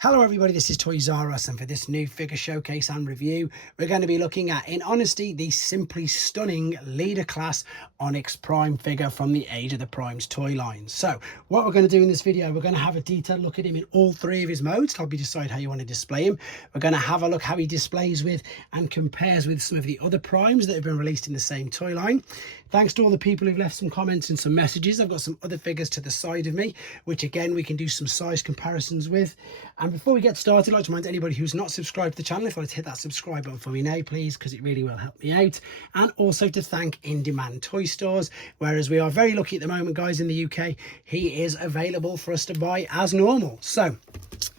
Hello everybody, this is Toys R Us, and for this new figure showcase and review, we're going to be looking at, in honesty, the simply stunning leader class Onyx Prime figure from the Age of the Primes toy line. So what we're going to do in this video, we're going to have a detailed look at him in all three of his modes to help you decide how you want to display him. We're going to have a look how he displays with and compares with some of the other primes that have been released in the same toy line. Thanks to all the people who've left some comments and some messages. I've got some other figures to the side of me, which again, we can do some size comparisons with. And before we get started, I'd like to remind anybody who's not subscribed to the channel, if I'd hit that subscribe button for me now, please, because it really will help me out. And also to thank In Demand Toy Stores, whereas we are very lucky at the moment, guys, in the UK, he is available for us to buy as normal. So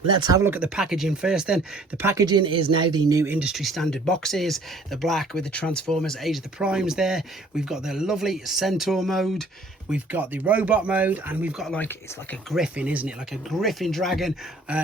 let's have a look at the packaging first then. The packaging is now the new industry standard boxes, the black with the Transformers Age of the Primes there. We've got the lovely Centaur mode, we've got the robot mode, and we've got it's like a griffin, isn't it? Like a griffin dragon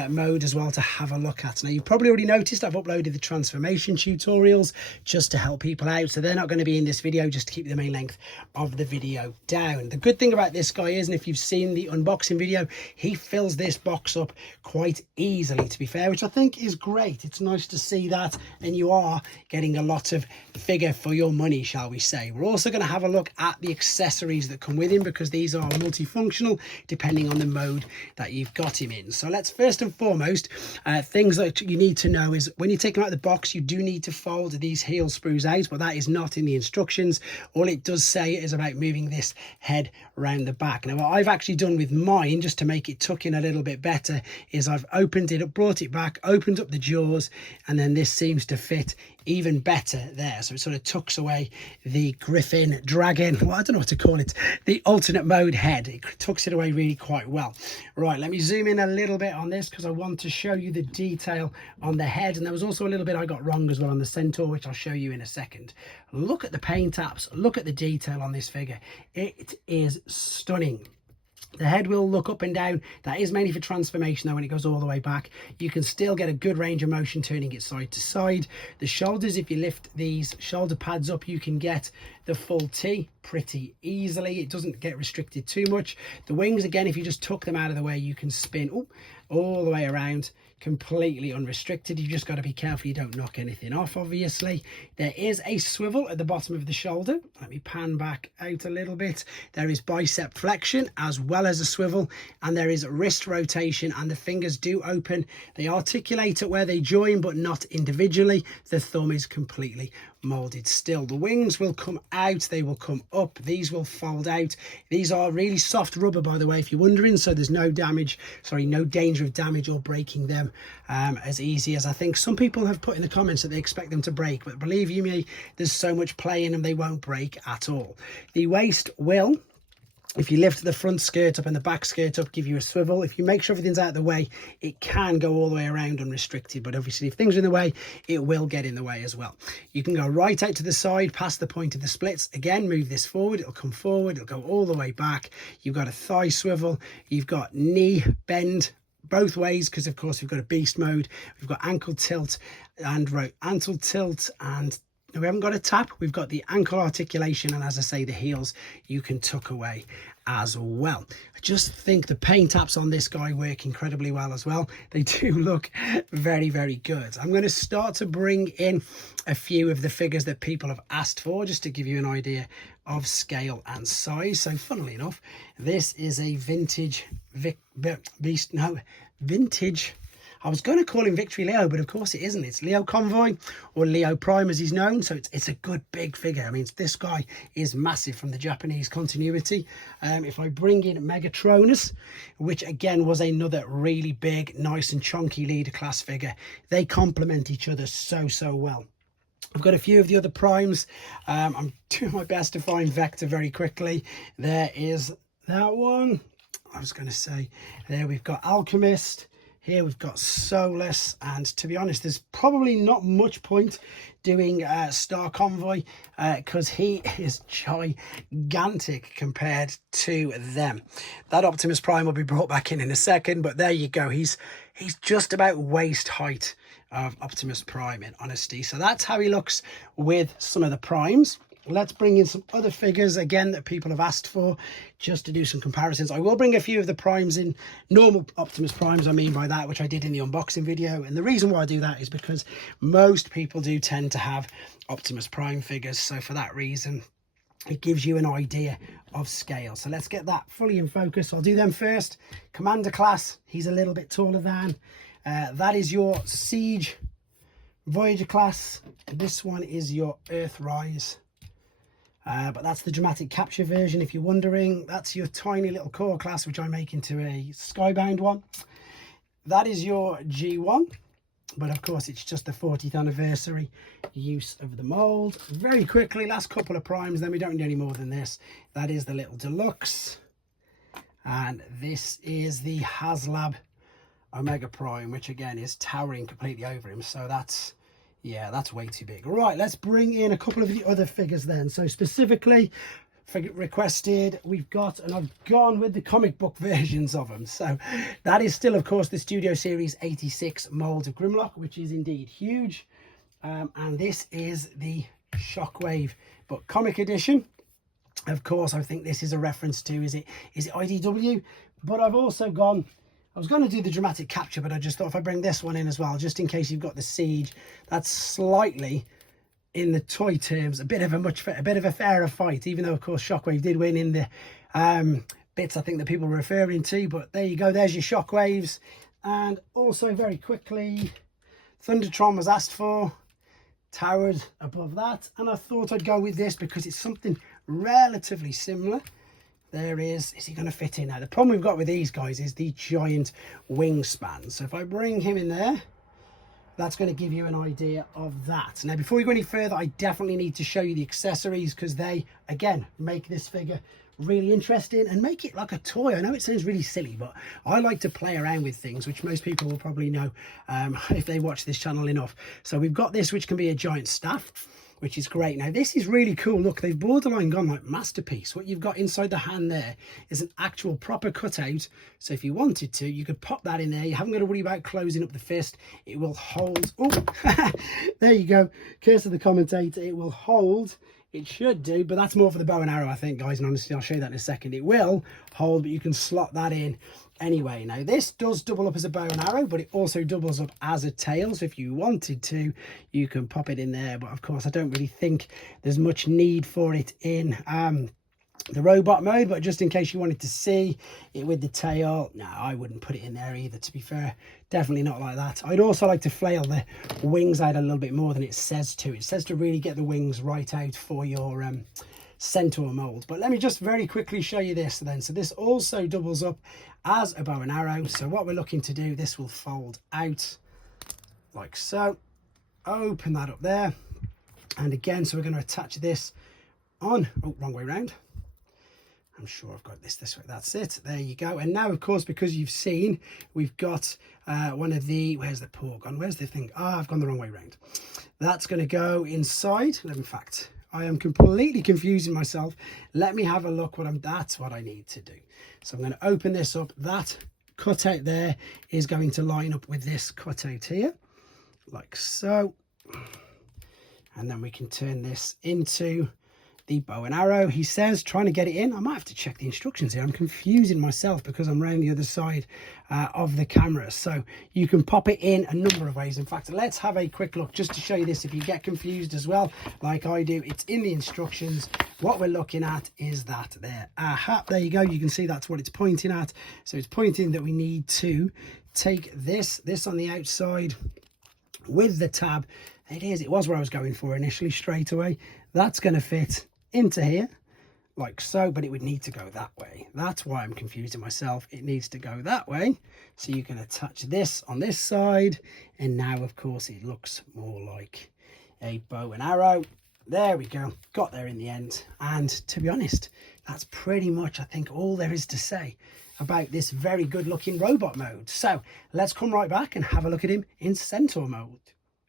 mode as well to have a look at. Now, you've probably already noticed I've uploaded the transformation tutorials just to help people out. So they're not going to be in this video, just to keep the main length of the video down. The good thing about this guy is, and if you've seen the unboxing video, he fills this box up quite easily, to be fair, which I think is great. It's nice to see that, and you are getting a lot of figure for your money, shall we say. We're also going to have a look at the accessories that come with him, because these are multifunctional depending on the mode that you've got him in. So let's first and foremost, things that you need to know is when you take him out of the box, you do need to fold these heel sprues out, but that is not in the instructions. All it does say is about moving this head around the back. Now, what I've actually done with mine, just to make it tuck in a little bit better, is I've opened it up, brought it back, opened up the jaws, and then this seems to fit even better there. So it sort of tucks away the griffin dragon, well, I don't know what to call it, the alternate mode head. It tucks it away really quite well. Right, let me zoom in a little bit on this because I want to show you the detail on the head. And there was also a little bit I got wrong as well on the Centaur, which I'll show you in a second. Look at the paint apps, look at the detail on this figure. It is stunning. The head will look up and down. That is mainly for transformation though. When it goes all the way back, you can still get a good range of motion turning it side to side. The shoulders, if you lift these shoulder pads up, you can get the full T pretty easily. It doesn't get restricted too much. The wings, again, if you just tuck them out of the way, you can spin all the way around completely unrestricted. You just got to be careful you don't knock anything off, obviously. There is a swivel at the bottom of the shoulder. Let me pan back out a little bit. There is bicep flexion as well as a swivel, and there is wrist rotation, and the fingers do open. They articulate at where they join, but not individually. The thumb is completely molded still. The wings will come out, they will come up, these will fold out. These are really soft rubber, by the way, if you're wondering, so there's no danger of damage or breaking them as easy as I think some people have put in the comments that they expect them to break. But believe you me, there's so much play in them, they won't break at all. The waist will, if you lift the front skirt up and the back skirt up, give you a swivel. If you make sure everything's out of the way, it can go all the way around unrestricted. But obviously, if things are in the way, it will get in the way as well. You can go right out to the side, past the point of the splits. Again, move this forward. It'll come forward. It'll go all the way back. You've got a thigh swivel. You've got knee bend both ways, because of course we've got a beast mode. We've got ankle tilt and ankle tilt, and we haven't got a tap. We've got the ankle articulation, and as I say, the heels you can tuck away as well. I just think the paint apps on this guy work incredibly well as well. They do look very, very good. I'm going to start to bring in a few of the figures that people have asked for, just to give you an idea of scale and size. So funnily enough, this is a vintage vintage, I was going to call him Victory Leo, but of course it isn't. It's Leo Convoy, or Leo Prime as he's known. So it's a good big figure. I mean, this guy is massive from the Japanese continuity. If I bring in Megatronus, which again was another really big, nice and chunky leader class figure, they complement each other so well. I've got a few of the other primes. I'm doing my best to find Vector very quickly. There is that one. I was going to say, there we've got Alchemist. Here we've got Solus, and to be honest, there's probably not much point doing Star Convoy because he is gigantic compared to them. That Optimus Prime will be brought back in a second, but there you go. He's just about waist height of Optimus Prime, in honesty. So that's how he looks with some of the primes. let's bring in some other figures again that people have asked for, just to do some comparisons. I will bring a few of the primes in, normal Optimus Primes I mean by that, which I did in the unboxing video. And the reason why I do that is because most people do tend to have Optimus Prime figures, so for that reason it gives you an idea of scale. So let's get that fully in focus. I'll do them first. Commander class, he's a little bit taller than. That is your Siege Voyager class. This one is your Earthrise. But that's the dramatic capture version, if you're wondering. That's your tiny little core class, which I make into a Skybound one. That is your G1. But of course, it's just the 40th anniversary use of the mold. Very quickly, last couple of primes, then we don't need any more than this. That is the little deluxe. And this is the HasLab Omega Prime, which again is towering completely over him. So that's, yeah, that's way too big. Right, let's bring in a couple of the other figures then. So specifically requested, we've got, and I've gone with the comic book versions of them. So that is still, of course, the Studio Series 86 mold of Grimlock, which is indeed huge. And this is the Shockwave, but comic edition. Of course, I think this is a reference to, is it IDW? But I've also gone, I was going to do the dramatic capture, but I just thought if I bring this one in as well, just in case you've got the Siege, that's slightly, in the toy terms, a bit of a fairer fight, even though of course Shockwave did win in the bits I think that people were referring to. But there you go, there's your Shockwaves. And also very quickly, Thundertron was asked for, towered above that, and I thought I'd go with this because it's something relatively similar. There is he going to fit in? Now the problem we've got with these guys is the giant wingspan. So if I bring him in there, that's going to give you an idea of that. Now, before we go any further, I definitely need to show you the accessories, because they, again, make this figure really interesting and make it like a toy. I know it sounds really silly, but I like to play around with things, which most people will probably know if they watch this channel enough. So we've got this, which can be a giant staff, which is great. Now this is really cool. Look, they've borderline gone like masterpiece. What you've got inside the hand there is an actual proper cutout. So if you wanted to, you could pop that in there. You haven't got to worry about closing up the fist. It will hold. Oh, there you go. Curse of the commentator. It will hold. It should do, but that's more for the bow and arrow, I think, guys. And honestly, I'll show you that in a second. It will hold, but you can slot that in anyway. Now this does double up as a bow and arrow, but it also doubles up as a tail. So if you wanted to, you can pop it in there. But of course, I don't really think there's much need for it in the robot mode. But just in case you wanted to see it with the tail, no, I wouldn't put it in there either, to be fair. Definitely not like that. I'd also like to flail the wings out a little bit more than it says to. It says to really get the wings right out for your Centaur mold. But let me just very quickly show you this then. So this also doubles up as a bow and arrow. So what we're looking to do, this will fold out like so. Open that up there. And again, so we're going to attach this on, oh, wrong way around. I'm sure I've got this way. That's it. There you go. And now, of course, because you've seen, we've got one of the, where's the paw gone? Where's the thing? Ah, I've gone the wrong way around. That's going to go inside. In fact, I am completely confusing myself. Let me have a look. That's what I need to do. So I'm going to open this up. That cutout there is going to line up with this cutout here, like so. And then we can turn this into the bow and arrow. He says, trying to get it in. I might have to check the instructions here. I'm confusing myself because I'm around the other side of the camera. So you can pop it in a number of ways. In fact, let's have a quick look just to show you this. If you get confused as well, like I do, it's in the instructions. What we're looking at is that there. Aha, there you go. You can see that's what it's pointing at. So it's pointing that we need to take this on the outside with the tab. It was where I was going for initially straight away. That's going to fit into here like so, but it would need to go that way. That's why I'm confusing myself. It needs to go that way. So you can attach this on this side, and now of course it looks more like a bow and arrow. There we go, got there in the end. And to be honest, that's pretty much, I think, all there is to say about this very good looking robot mode. So let's come right back and have a look at him in Centaur mode.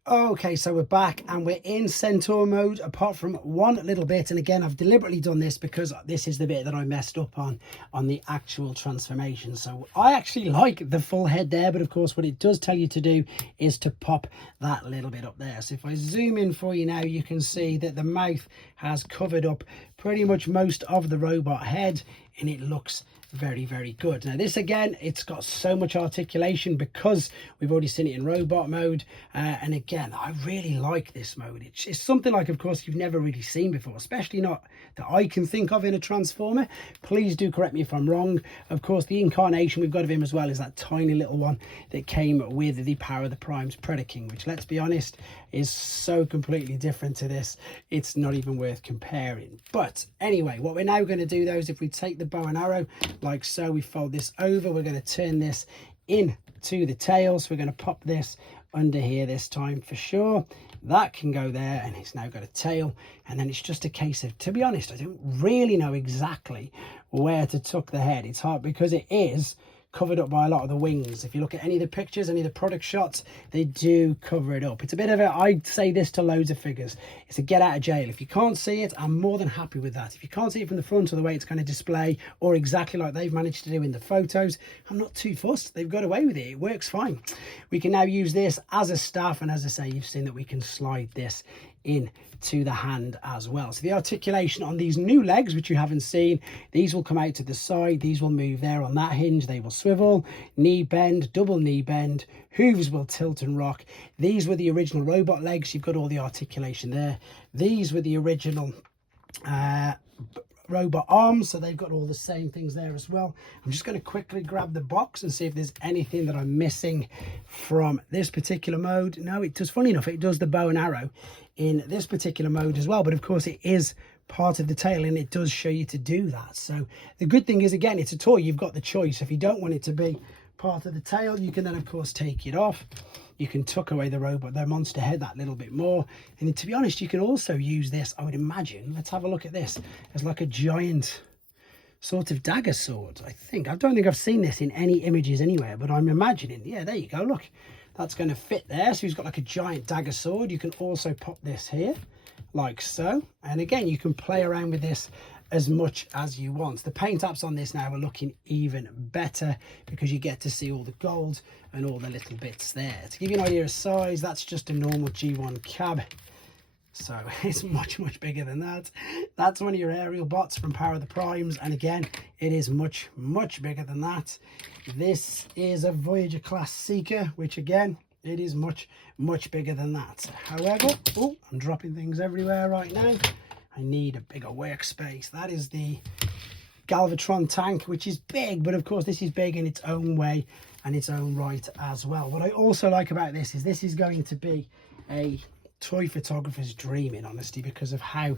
Okay, so we're back and we're in Centaur mode, apart from one little bit. And again, I've deliberately done this because this is the bit that I messed up on the actual transformation. So I actually like the full head there, but of course what it does tell you to do is to pop that little bit up there. So if I zoom in for you now, you can see that the mouth has covered up pretty much most of the robot head, and it looks very, very good. Now this, again, it's got so much articulation because we've already seen it in robot mode, and again, I really like this mode. It's something like, of course, you've never really seen before, especially not that I can think of in a transformer. Please do correct me if I'm wrong. Of course, the incarnation we've got of him as well is that tiny little one that came with the Power of the Primes Predaking, which, let's be honest, is so completely different to this, it's not even worth comparing. But anyway, what we're now going to do though is, if we take the bow and arrow like so, we fold this over, we're going to turn this into the tail. So we're going to pop this under here this time for sure. That can go there, and it's now got a tail. And then it's just a case of, to be honest, I don't really know exactly where to tuck the head. It's hard because it is covered up by a lot of the wings. If you look at any of the pictures, any of the product shots, they do cover it up. It's a bit of a, I say this to loads of figures, it's a get out of jail. If you can't see it, I'm more than happy with that. If you can't see it from the front or the way it's going to display, or exactly like they've managed to do in the photos, I'm not too fussed. They've got away with it. It works fine. We can now use this as a staff, and as I say, you've seen that we can slide this in to the hand as well. So the articulation on these new legs, which you haven't seen, these will come out to the side, these will move there on that hinge, they will swivel, knee bend, double knee bend, hooves will tilt and rock. These were the original robot legs, you've got all the articulation there. These were the original robot arms, so they've got all the same things there as well. I'm just going to quickly grab the box and see if there's anything that I'm missing from this particular mode. No, it does. Funny enough, it does the bow and arrow in this particular mode as well, but of course it is part of the tail, and it does show you to do that. So the good thing is, again, it's a toy, you've got the choice. If you don't want it to be part of the tail, you can then of course take it off. You can tuck away the robot, the monster head, that little bit more. And to be honest, you can also use this, I would imagine, let's have a look at this, as like a giant sort of dagger sword, I think. I don't think I've seen this in any images anywhere, but I'm imagining, yeah, there you go, look. That's going to fit there. So he's got like a giant dagger sword. You can also pop this here, like so. And again, you can play around with this as much as you want. The paint apps on this now are looking even better because you get to see all the gold and all the little bits there. To give you an idea of size, that's just a normal G1 cab. So it's much, much bigger than that. That's one of your aerial bots from Power of the Primes. And again, it is much, much bigger than that. This is a Voyager class Seeker, which again, it is much, much bigger than that. However, oh, I'm dropping things everywhere right now. I need a bigger workspace. That is the Galvatron tank, which is big, but of course this is big in its own way and its own right as well. What I also like about this is going to be a toy photographer's dream, in honesty, because of how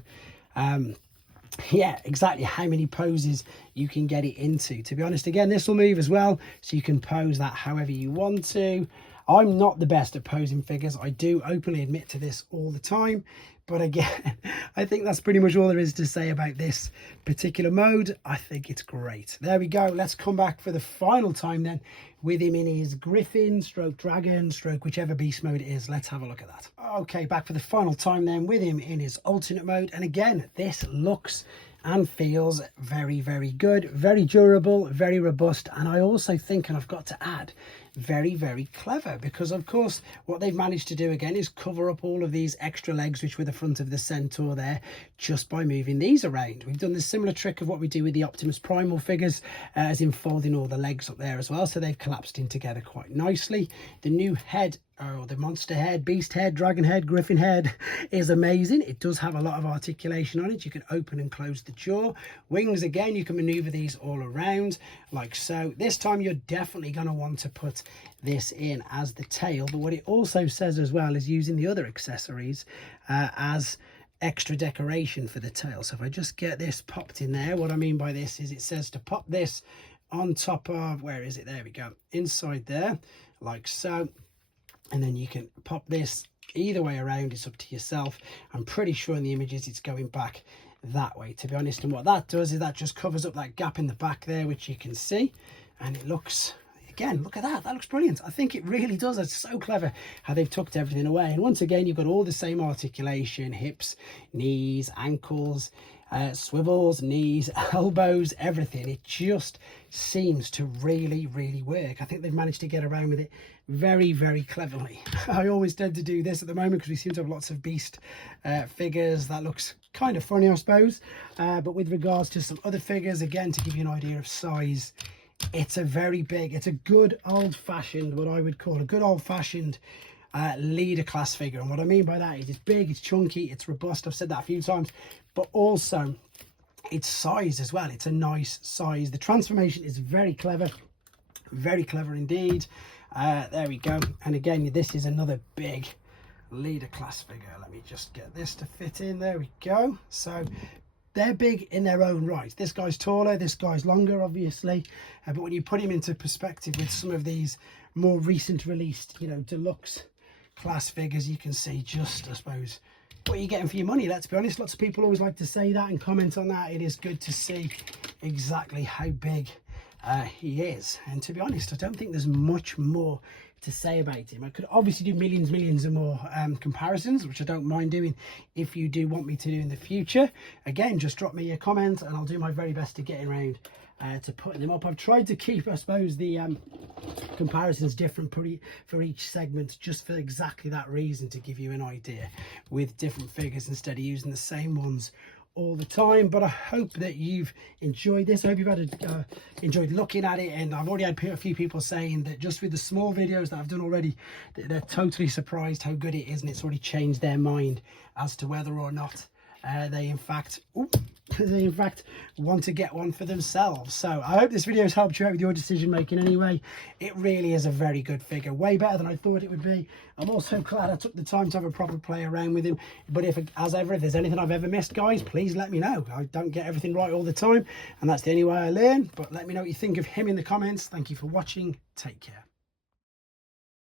yeah, exactly how many poses you can get it into. To be honest, again, this will move as well, so you can pose that however you want to. I'm not the best at posing figures, I do openly admit to this all the time, but again, I think that's pretty much all there is to say about this particular mode. I think it's great. There we go. Let's come back for the final time then with him in his Griffin stroke Dragon stroke whichever beast mode it is. Let's have a look at that. Okay, back for the final time then with him in his alternate mode. And again, this looks and feels very, very good, very durable, very robust. And I also think, and I've got to add, very, very clever, because of course what they've managed to do again is cover up all of these extra legs which were the front of the Centaur there, just by moving these around. We've done the similar trick of what we do with the Optimus Primal figures, as in folding all the legs up there as well, so they've collapsed in together quite nicely. The new head, or the monster head, beast head, dragon head, griffin head, is amazing. It does have a lot of articulation on it. You can open and close the jaw. Wings, again, you can maneuver these all around like so. This time you're definitely going to want to put this in as the tail, but what it also says as well is using the other accessories as extra decoration for the tail. So if I just get this popped in there, what I mean by this is it says to pop this on top of, where is it, there we go, inside there like so. And then you can pop this either way around, it's up to yourself. I'm pretty sure in the images it's going back that way, to be honest. And what that does is that just covers up that gap in the back there, which you can see, and it looks, again, look at that. That looks brilliant. I think it really does. It's so clever how they've tucked everything away. And once again, you've got all the same articulation, hips, knees, ankles, swivels, knees, elbows, everything. It just seems to really, really work. I think they've managed to get around with it very, very cleverly. I always tend to do this at the moment because we seem to have lots of beast figures. That looks kind of funny, I suppose. But with regards to some other figures, again, to give you an idea of size, it's a very big, it's a good old-fashioned, what I would call a good old-fashioned leader class figure. And what I mean by that is it's big, it's chunky, it's robust. I've said that a few times, but also its size as well. It's a nice size. The transformation is very clever indeed. There we go. And again, this is another big leader class figure. Let me just get this to fit in. There we go. So they're big in their own right. This guy's taller, this guy's longer, obviously, but when you put him into perspective with some of these more recent released, you know, deluxe class figures, you can see just, I suppose, what you're getting for your money. Let's be honest, lots of people always like to say that and comment on that. It is good to see exactly how big he is, and to be honest, I don't think there's much more to say about him. I could obviously do millions and more comparisons, which I don't mind doing if you do want me to do in the future. Again, just drop me a comment and I'll do my very best to get around to putting them up. I've tried to keep, I suppose, the comparisons different for each segment, just for exactly that reason, to give you an idea with different figures instead of using the same ones all the time. But I hope that you've enjoyed this. I hope you've enjoyed looking at it, and I've already had a few people saying that just with the small videos that I've done already, they're totally surprised how good it is, and it's already changed their mind as to whether or not they in fact want to get one for themselves. So I hope this video has helped you out with your decision making anyway. It really is a very good figure, way better than I thought it would be. I'm also glad I took the time to have a proper play around with him. But as ever, if there's anything I've ever missed, guys, please let me know. I don't get everything right all the time, and that's the only way I learn. But let me know what you think of him in the comments. Thank you for watching. Take care.